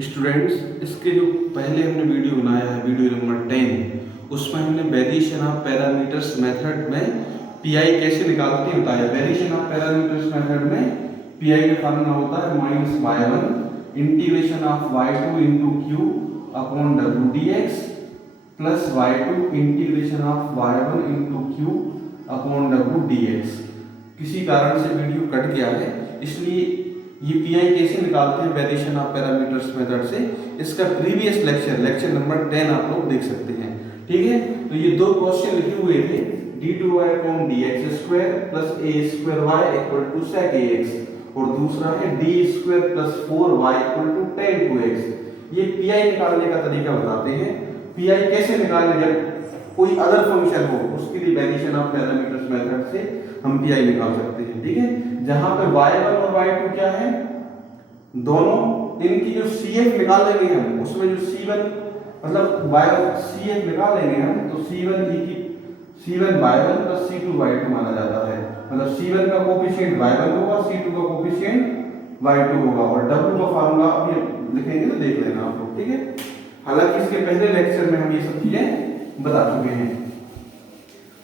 Students, इसके जो पहले हमने वीडियो बनाया है, वीडियो नंबर 10, उसमें हमने वेरिएशन ऑफ पैरामीटर्स मेथड में पीआई कैसे निकालते हैं बताया। वेरिएशन ऑफ पैरामीटर्स मेथड में पीआई का फार्मूला होता है -y1 integration of y2 into Q upon W D x plus y2 integration of y1 into Q upon W D x. किसी कारण से वीडियो कट गया है, इसलिए ये पीआई कैसे निकालते हैं वेरिएशन ऑफ पैरामीटर्स मेथड से, इसका प्रीवियस लेक्चर नंबर 10 आप लोग देख सकते हैं। ठीक है, तो ये दो क्वेश्चन लिखे हुए थे, d2y upon dx square plus a square y equal to sec ax और दूसरा है d square plus 4y equal to tan 2x। ये पीआई निकालने का तरीका बताते हैं। पीआई कैसे निकालने, जब कोई अदर फंक्शन हो उसके लिए वेरिएशन ऑफ पैरामीटर्स मेथड से हम पीआई निकाल सकते हैं। ठीक है, जहां पे y1 और y2 क्या है, दोनों इनकी जो CF निकालेंगे हम, उसमें जो C1 मतलब y1 CF निकालेंगे हम, तो C1 y1 plus C2 y2 माना जाता है। मतलब C1 का कोफिशिएंट y1 होगा, C2 का कोफिशिएंट y2 होगा और W का फार्मूला अभी लिखेंगे तो देख लेना आप लोग। ठीक है, हालांकि इसके पहले लेक्चर में हम ये सब चीजें बता चुके हैं।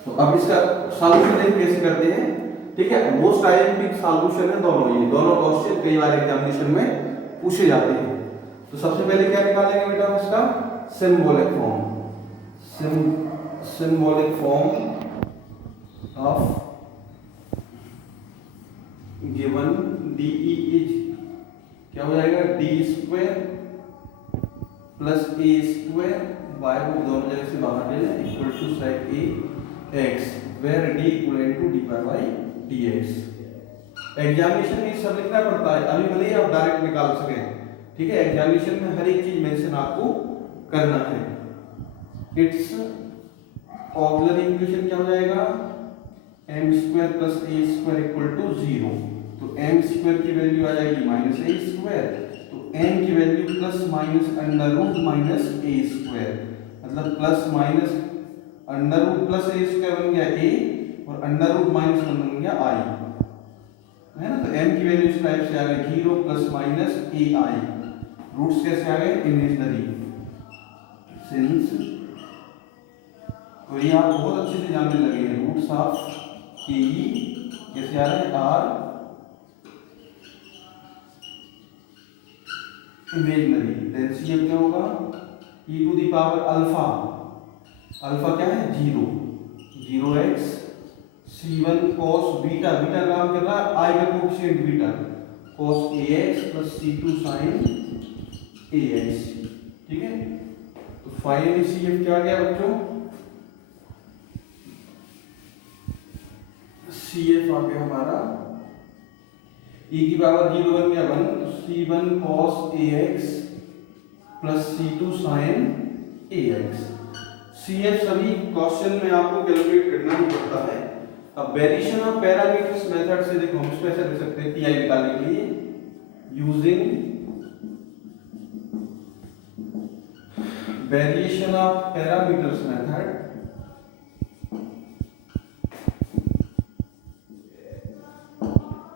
तो अब इसका सॉल्यूशन कैसे करते हैं। ठीक है, मोस्ट आइडेंटिक सॉल्यूशन है दोनों, ये दोनों क्वेश्चन कई बार एग्जामिनेशन में पूछे जाते हैं। तो सबसे पहले क्या निकालेंगे बेटा, इसका symbolic form of given D is क्या हो जाएगा, D square plus A square Y को दोनों जगह से बाहर ले लें equal to sec A X where D equal to D by dx। Examination में सब लिखना पड़ता है, अभी भले ही आप डायरेक्ट निकाल सकें। ठीक है, एग्जामिनेशन में हर एक चीज मेंशन आपको करना है। इट्स ऑक्सिलरी इक्वेशन क्या हो जाएगा, m square plus a square equal to 0। तो m स्क्वायर की वैल्यू आ जाएगी -a स्क्वायर, तो n की value plus minus under root minus a square, मतलब plus minus under root plus a square बन गया a और अंडर रूट माइनस वन बन गया आई, है ना। तो m की वैल्यू इस टाइप से आ गई 0 प्लस माइनस ए आई। रूट्स कैसे आ गए, इमेजिनरी, सिंस, तो ये आप बहुत अच्छे से जानने लगे हैं। रूट्स ऑफ ए कैसे आ रहे हैं, आर इमेजिनरी। एलसीएम क्या होगा, e to the power alpha, alpha क्या है 0x C1 cos beta, beta काम कर रहा है i का coefficient beta, cos ax plus C2 sin ax। ठीक है, तो फाइनली CF क्या आ गया बच्चों, CF आ गया हमारा e की पावर 0 बन गया 1, तो C1 cos ax plus C2 sin ax। CF सभी क्वेश्चन में आपको कैलकुलेट करना ही पड़ता है। अब वेरिएशन ऑफ पैरामीटर्स मेथड से देखो हम इसको ऐसे लिख सकते हैं पीआई निकालने के लिए, using variation of parameters method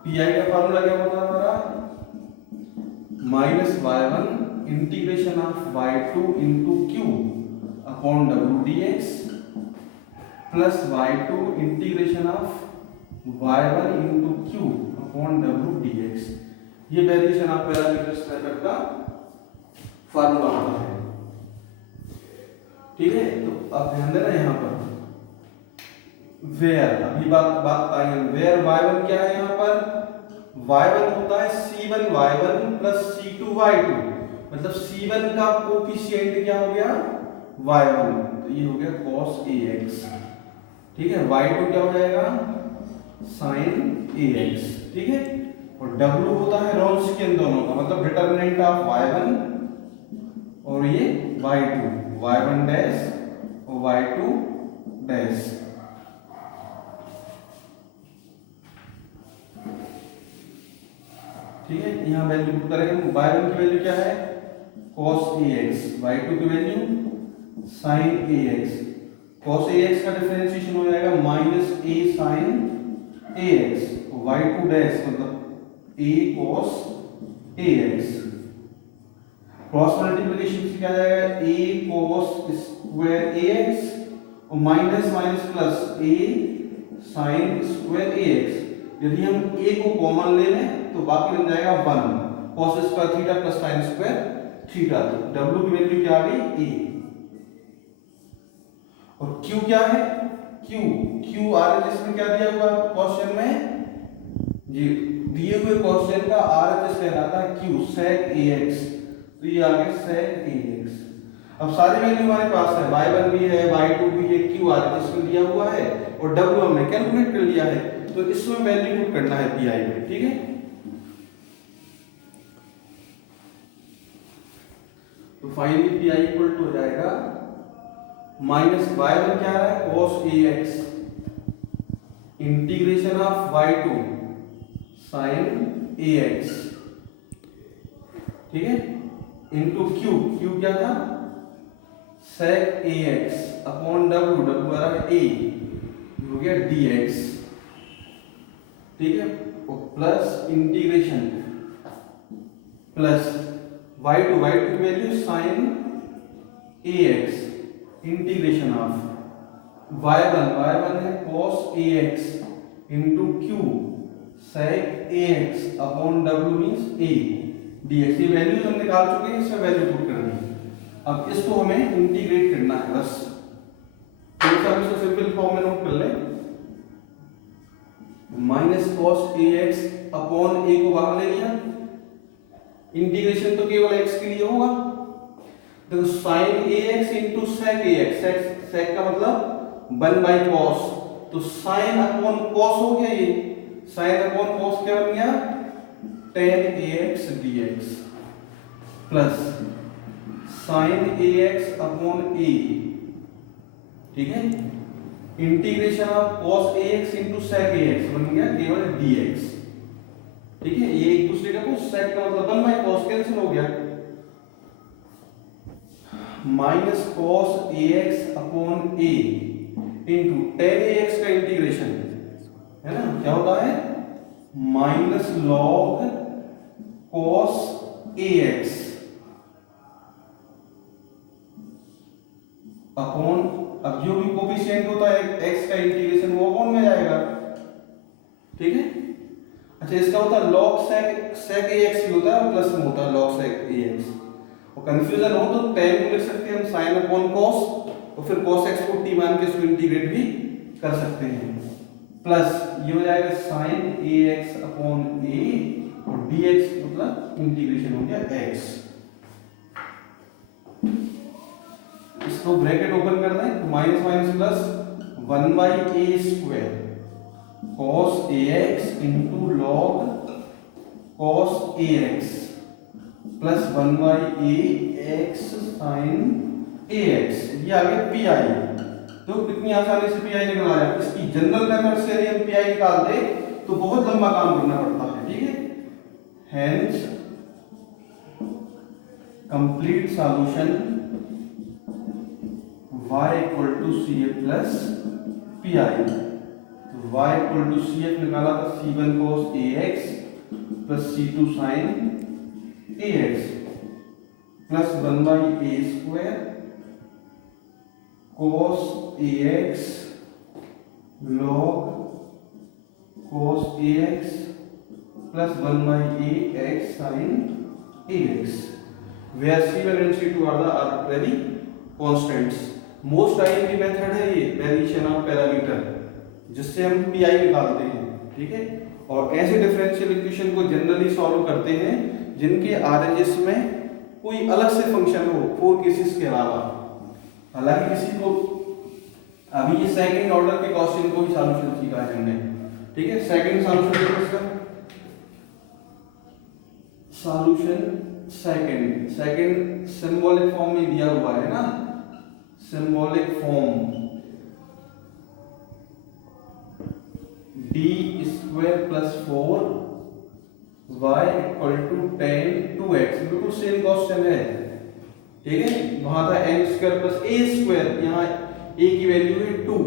pi का फार्मूला क्या होता है हमारा, -y1 integration of y2 into Q upon W D x plus y2 integration of y1 into Q upon W D x. ये वेरिएशन ऑफ पैरामीटर्स मेथड का formula होता है। ठीक है, तो आप ध्यान देना यहाँ पर वेयर, अभी बात आएंगे वेयर y1 क्या है, यहाँ पर y1 होता है c1 y1 plus c2 y2, मतलब c1 का कोफिशिएंट क्या हो गया y1, तो ये हो गया cos ax। ठीक है, y2 क्या हो जाएगा sin ax। ठीक है, और w होता है रॉन्स्कियन दोनों का, मतलब डिटरमिनेंट ऑफ y1 और ये y2, y1 डैश और y2 डैश। ठीक है, यहाँ वैल्यू पुट करेंगे, y1 की वैल्यू क्या है cos ax, y2 की value sin ax। cos ax का डिफरेंशिएशन हो जाएगा -a sin ax, y2 dash मतलब a cos ax। Cross multiplication से क्या आ जाएगा, a cos स्क्वायर ax और minus minus plus a sin square ax। यदि हम a को कॉमन ले लें तो बाकी बन जाएगा 1 cos square theta plus sin square theta. तो w की वैल्यू क्या आ गई, a। और q क्या है, q RHS में क्या दिया हुआ है क्वेश्चन में, ये दिए हुए क्वेश्चन का RHS कहलाता है q sec ax। तो ये आ गया sec ax। अब सारी वैल्यू हमारे पास है, y1 भी है, y2 भी है, q RHS में दिया हुआ है और w हमने कैलकुलेट कर लिया है। तो इसमें वैल्यू पुट करना है pi में, ठीक है। तो फाइनली pi इक्वल टू हो जाएगा माइनस y1 क्या आ रहा है cos ax integration of y2 sin ax, ठीक है, इनटू q क्या था sec ax अपॉन w आ रहा है a, हो गया dx, ठीक है, और प्लस इंटीग्रेशन प्लस y2 की value sin ax integration of y1 है cos ax into q sec ax upon w means a dx। ये वैल्यूज हम निकाल चुके हैं, इसमें वैल्यू पुट करनी है। अब इसको हमें इंटीग्रेट करना है बस। तो इसको सिंपल फॉर्म में नोट कर लें, minus cos ax upon a को बाहर ले लिया, इंटीग्रेशन तो केवल x के लिए होगा। तो sin ax into sec ax, sec का मतलब 1/cos, तो sin अपॉन cos हो गया, ये sin अपॉन cos क्या बन गया tan ax dx plus sin ax upon a, ठीक है, integration of cos ax into sec ax बन गया केवल dx, ठीक है। ये एक दूसरे का sec का मतलब 1/cos कैंसिल हो गया, minus cos ax upon a into tan ax का इंटीग्रेशन है ना, क्या होता है minus log cos ax upon, अब जो भी कोफिशिएंट होता है x का इंटीग्रेशन वो अपॉन में जाएगा, ठीक है। अच्छा, इसका होता है log sec ax भी होता है, प्लस में होता है log sec ax। और कंफ्यूजन हो तो tan को लिख सकते हैं हम sin अपॉन cos, और फिर cos x को t मान के इसको इंटीग्रेट भी कर सकते हैं, प्लस ये हो जाएगा sin ax अपॉन a और dx मतलब इंटीग्रेशन हो गया x। इसको ब्रैकेट ओपन करना है तो minus minus plus 1/a square cos ax into log cos ax plus 1/a x sin ax, ये आ गया pi। तो कितनी आसानी से pi निकल आया। इसकी जनरल मेथड से यदि हम pi निकाल दे तो बहुत लंबा काम करना पड़ता है, ठीक है। Hence complete solution y equal to cf plus pi। तो y इक्वल टू cf निकाला था c1 cos ax plus c2 sin ax plus 1/a square cos ax log cos ax plus 1/a x sin ax, where c1 and c2 are the arbitrary constants। Most IMP method है ये variation of parameter, जिससे हम pi निकालते हैं, ठीक है। और ऐसे डिफरेंशियल इक्वेशन को जनरली सॉल्व करते हैं जिनके आरएचएस में कोई अलग से फंक्शन हो 4 केसेस के अलावा। हालांकि किसी को अभी ये सेकंड ऑर्डर के क्वेश्चन को ही सॉल्यूशन सीखा है हमने, ठीक है। सेकंड सॉल्यूशन है इसका, सॉल्यूशन सेकंड सिंबॉलिक फॉर्म में दिया हुआ है ना, symbolic form d square plus 4 y equal to tan 2x, बिल्कुल सेम क्वेश्चन है, ठीक है। वहां था n square plus a square, यहाँ a की वैल्यू है 2,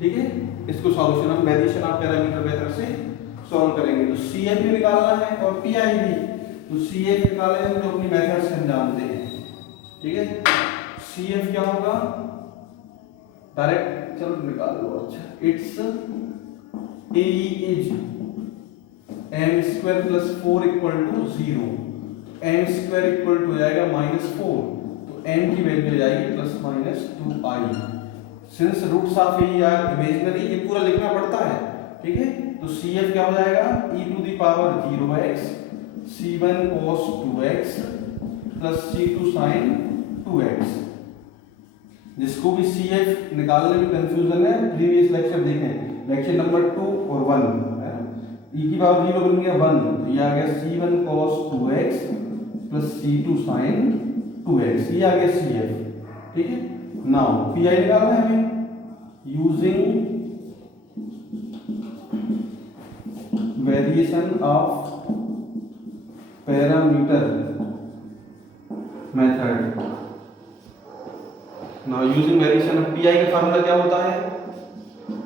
ठीक है। इसको सॉल्यूशन हम वेरिएशन ऑफ पैरामीटर मेथड से सॉल्व करेंगे। तो cf भी निकालना है और pi भी, तो सी एफ निकाले हम जो अपनी मेथड से हम जानते हैं, ठीक है। सी एफ क्या होगा, डायरेक्ट चलो निकाल लो। अच्छा, it's A is M square plus 4 equal to 0। M square equal to हो जाएगा -4, तो एम की वैल्यू हो जाएगी ±2i। Since roots of A are imaginary, ये पूरा लिखना पड़ता है, ठीक है। तो सी एफ क्या हो जाएगा, e⁻0x c1 cos 2x plus c2 sin 2x। जिसको भी सी एफ निकालने में कंफ्यूजन है, प्रीवियस लेक्चर देखें, लेक्चर नंबर 2 और 1 है। e⁻0 बन गया 1, तो ये आ गया c1 cos 2x plus c2 sin 2x, ये आ गया सी एफ, ठीक है। नाउ पी आई निकालना है हमें using variation of parameter method. Now using variation of P I का फार्मूला क्या होता है,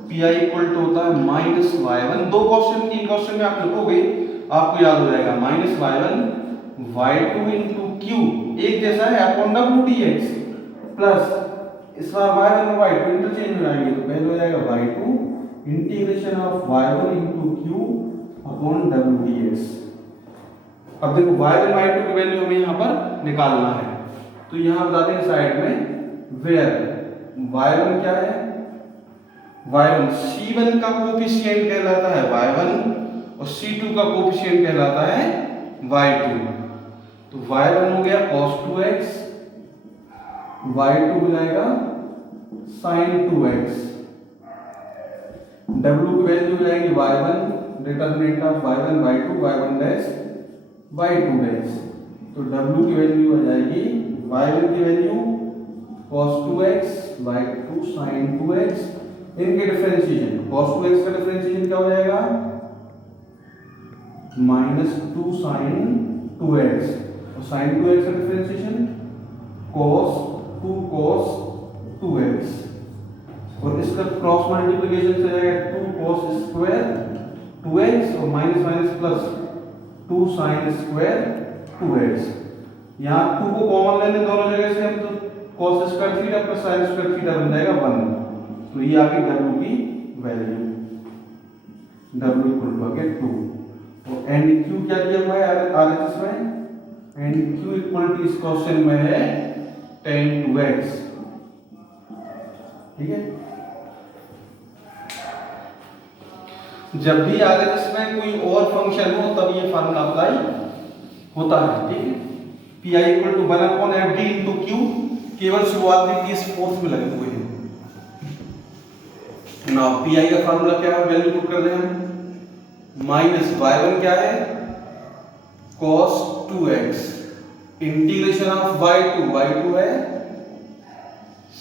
पी आई इक्वल टू होता है -y1। दो क्वेश्चन, तीन क्वेश्चन में आप लिखोगे आपको याद हो जाएगा, -y1 y2 इंटू क्यू एक जैसा है अपॉन w/dx प्लस इस बार y1 और y2 इंटरचेंज हो जाएंगे, तो पहले हो जाएगा y2 integration of y1 into Q upon w/dx। अब देखो y1 y2 की वैल्यू हमें यहाँ पर निकालना है, तो यहाँ बता दें साइड में वेयर y1 क्या है, y1 c1 का कोफिशिएंट कहलाता है y1 और c2 का कोफिशिएंट कहलाता है y2। तो y1 हो गया cos 2x, y2 हो जाएगा sin 2x, w की वैल्यू हो जाएगी y1 determinant of y1 y2 y1 dash y2 dash. तो w की वैल्यू हो जाएगी y1 की value cos 2x y2 sin 2x, इनके डिफरेंशिएशन, cos 2x का डिफरेंशिएशन क्या हो जाएगा -2 sin 2x और sin 2x का डिफरेंशिएशन cos 2 cos 2x, और इसका क्रॉस मल्टीप्लिकेशन से जाएगा 2 cos स्क्वायर 2x और minus minus plus 2 sin square 2x। यहाँ 2 को कॉमन लेने दोनों जगह से हम, तो cos square theta plus sin square theta बन जाएगा 1। तो ये आ गई w की वैल्यू, w इक्वल टू आ गया 2। तो एंड q क्या दिया हुआ है आरएचएस में, एंड q इक्वल टू इस क्वेश्चन में है tan 2x, ठीक है। जब भी आरएचएस में कोई और फंक्शन हो तब ये फार्मूला अप्लाई होता है, ठीक है। P I equal to 1/fd into Q, केवल शुरुआत में केस फोर्थ में लगे हुए हैं। ना पी आई का फार्मूला क्या है, वैल्यू पुट कर दें हम, -y1 क्या है cos 2x integration of y2, y2 है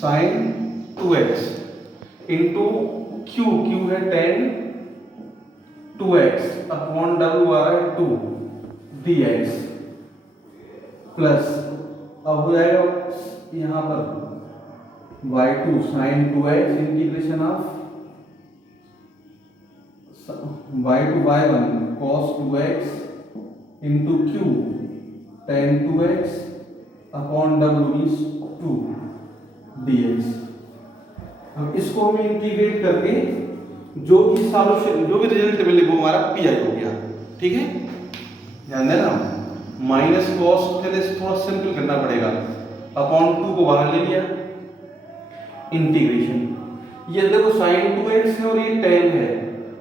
sin 2x into q, q है tan 2x अपॉन w आ रहा है 2 dx प्लस अब हो जाएगा यहाँ पर y2 sin 2x integration of y2 y1 cos 2x into q tan 2x upon w is 2 dx। अब इसको हम इंटीग्रेट करके जो भी सॉल्यूशन, जो भी रिजल्ट मिले वो हमारा पी आई हो गया, ठीक है। ध्यान देना, माइनस कॉस के लिए थोड़ा सिंपल करना पड़ेगा, अपॉन 2 को बाहर ले लिया, इंटीग्रेशन, ये देखो sin 2x है और ये tan है,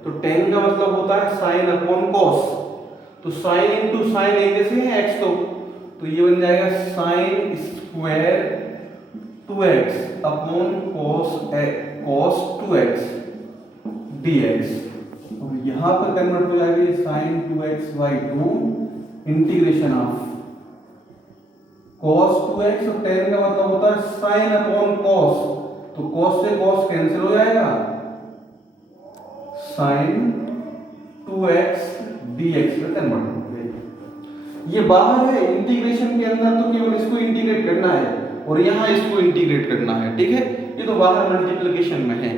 तो tan का मतलब होता है sin अपॉन cos, तो sin इंटू साइन एक जैसे है x, तो ये बन जाएगा sin square 2x upon cos 2x dx। अब यहाँ पर कन्वर्ट हो जाएगी sin 2x by 2 integration of cos 2x, और tan का मतलब होता है sin अपॉन cos, तो cos से cos कैंसिल हो जाएगा, sin 2x dx में कन्वर्ट हो गया। ये बाहर है, इंटीग्रेशन के अंदर तो केवल इसको इंटीग्रेट करना है और यहाँ इसको इंटीग्रेट करना है, ठीक है। ये तो बाहर मल्टीप्लिकेशन में है।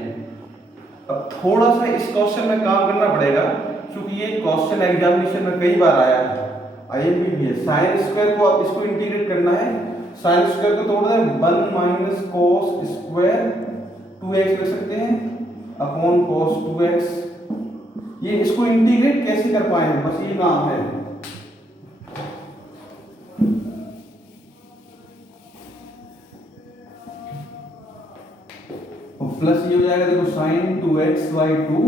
अब थोड़ा सा इस क्वेश्चन में काम करना पड़ेगा, क्योंकि ये क्वेश्चन एग्जामिनेशन में कई बार आया है, IMP भी है। साइन स्क्वायर को आप इसको इंटीग्रेट करना है, साइन स्क्वायर को तोड़ दें 1 माइनस कॉस स्क्वायर 2x ले सकते हैं अपॉन कॉस 2x। ये इसको इंटीग्रेट कैसे कर पाए हैं, बस ये काम है। और प्लस ये हो जाएगा देखो साइन 2x बाई 2,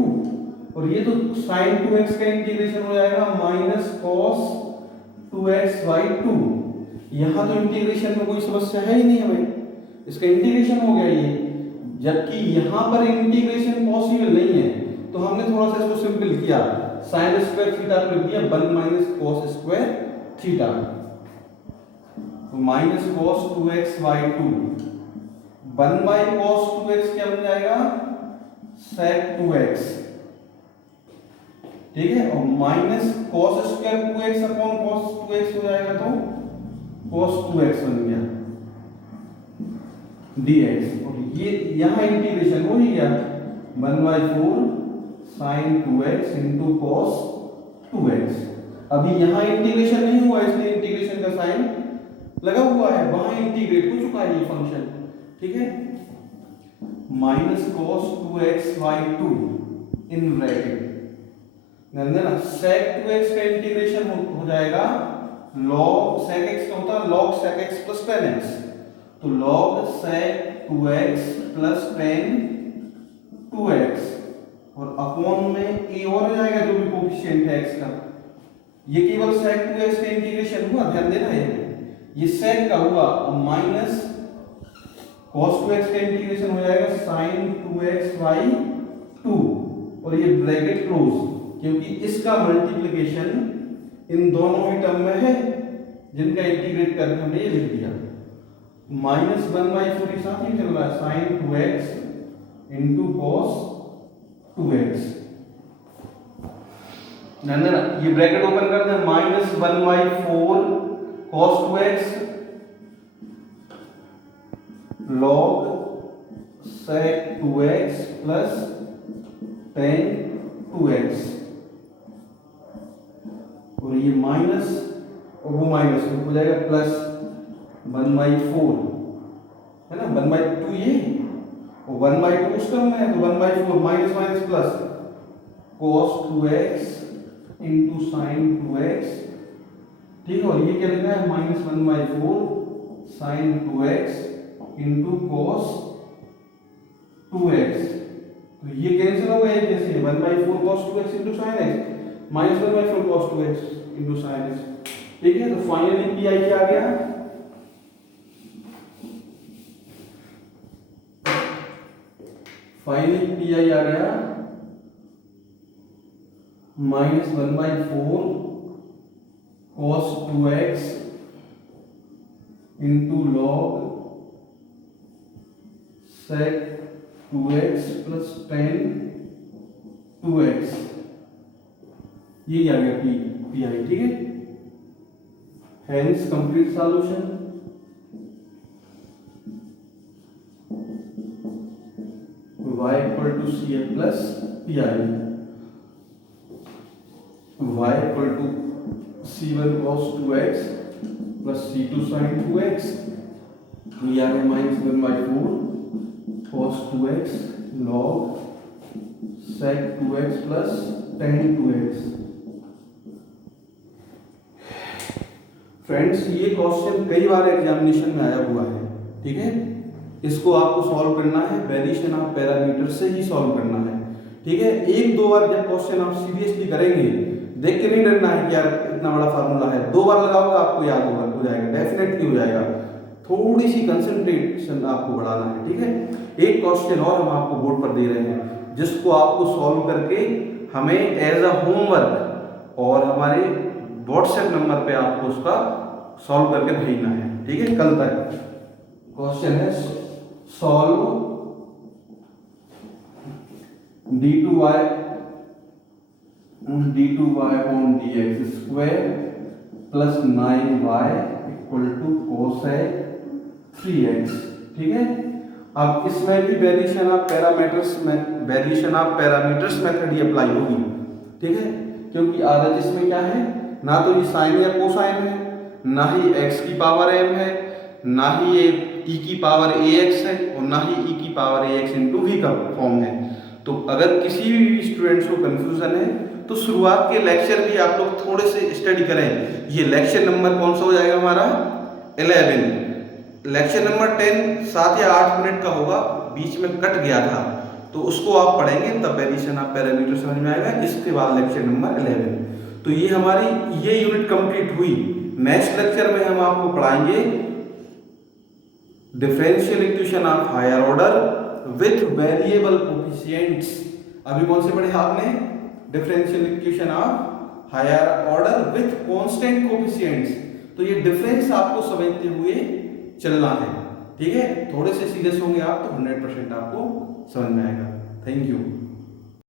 और ये तो साइन 2x का इंटीग्रेशन हो जाएगा माइनस कॉस 2x बाई 2। यहाँ तो इंटीग्रेशन में कोई समस्या है ही नहीं, हमें इसका इंटीग्रेशन हो गया ये, जबकि यहाँ पर इंटीग्रेशन पॉसिबल नहीं है, तो हमने थोड़ा सा इसको सिंपल किया, साइन स्क्वायर थीटा को लिख दिया 1 माइनस कॉस स्क्वायर थीटा, तो minus cos 2x by 2, 1 by cos 2x क्या बन जाएगा सेक 2x, ठीक है, और minus cos square 2x upon cos 2x हो जाएगा, तो cos 2x बन गया dx, और ये यहाँ इंटीग्रेशन हो ही गया 1/4 sin 2x into cos 2x। अभी यहाँ इंटीग्रेशन नहीं हुआ, इसलिए इंटीग्रेशन का साइन लगा हुआ है, वहां इंटीग्रेट हो चुका है ये फंक्शन, ठीक है। Minus cos 2x by 2 in bracket ना sec 2x का इंटीग्रेशन हो जाएगा log sec x का होता है log sec x plus tan x, तो log sec 2x plus tan 2x, और अपॉन में a और आ जाएगा जो भी कोफिशिएंट है x का। ये केवल sec 2x का इंटीग्रेशन हुआ, ध्यान देना है, ये sec का हुआ, और माइनस cos 2x का इंटीग्रेशन हो जाएगा sin 2x बाई 2, और ये ब्रैकेट क्लोज, क्योंकि इसका मल्टीप्लिकेशन इन दोनों ही टर्म में है, जिनका इंटीग्रेट करके हमने ये लिख दिया, माइनस 1/4 के साथ ही चल रहा है sign 2x into cos 2x, ना ये ब्रैकेट ओपन कर दें, minus 1/4 cos 2x log sec 2x plus tan 2x, और ये माइनस और वो माइनस हो जाएगा प्लस 1/4 है ना, 1/2 ये और 1/2 उस टर्म में है, तो 1/4 minus minus plus cos 2x into sine 2x, ठीक है, और ये क्या लिखा है minus 1/4 sign 2x into cos 2x, तो ये कैंसिल हो गया, कैसे 1/4 cos 2x into sine x minus 1/4 cos 2x into sine x, ठीक है। तो फाइनली पी आई क्या आ गया, फाइनली पी आई आ गया minus 1/4 cos 2x into log sec 2x plus tan 2x, ये आ गया पी आई, ठीक है। Hence complete solution, y equal to C A plus P I, y equal to c1 cos 2x plus c2 sin 2x, ये आ गया minus 1/4 cos 2x log sec 2x plus tan 2x। Friends, ये question कई बार examination में आया हुआ है, ठीक है, इसको आपको सॉल्व करना है, वेरिएशन ऑफ पैरामीटर से ही सॉल्व करना है, ठीक है। एक दो बार जब क्वेश्चन आप सीरियसली करेंगे, देख के नहीं डरना है कि यार इतना बड़ा फार्मूला है, 2 बार लगाओगे आपको याद होगा, हो जाएगा, डेफिनेटली हो जाएगा, थोड़ी सी कंसंट्रेशन आपको बढ़ाना है, ठीक है। एक क्वेश्चन और हम आपको बोर्ड पर दे रहे हैं, जिसको आपको सॉल्व करके हमें एज अ होमवर्क और हमारे व्हाट्सएप नंबर पे आपको उसका सॉल्व करके भेजना है, ठीक है। कल तक क्वेश्चन है solve d2y on dx square plus 9y equal to cosec 3x, ठीक है। अब इसमें भी वेरिएशन ऑफ पैरामीटर्स मेथड ही अप्लाई होगी, ठीक है, क्योंकि आदत इसमें क्या है ना तो ये साइन या कोसाइन है, ना ही x की पावर m है, ना ही ये e की पावर ax है, और ना ही e की पावर ax इंटू v का फॉर्म है। तो अगर किसी भी स्टूडेंट्स को कंफ्यूजन है तो शुरुआत के लेक्चर भी आप लोग थोड़े से स्टडी करें। ये लेक्चर नंबर कौन सा हो जाएगा हमारा 11। लेक्चर नंबर 10 7 या 8 मिनट का होगा, बीच में कट गया था, तो उसको आप पढ़ेंगे तब वेरिएशन ऑफ पैरामीटर समझ में आएगा। इसके बाद लेक्चर नंबर 11। तो ये हमारी ये यूनिट कंप्लीट हुई। नेक्स्ट लेक्चर में हम आपको पढ़ाएंगे differential equation of higher order with variable coefficients. अभी कौन से पढ़े आपने? Differential equation of higher order with constant coefficients. तो ये डिफरेंस आपको समझते हुए चलना है, ठीक है। थोड़े से सीरियस होंगे आप तो 100% आपको समझ में आएगा। Thank you.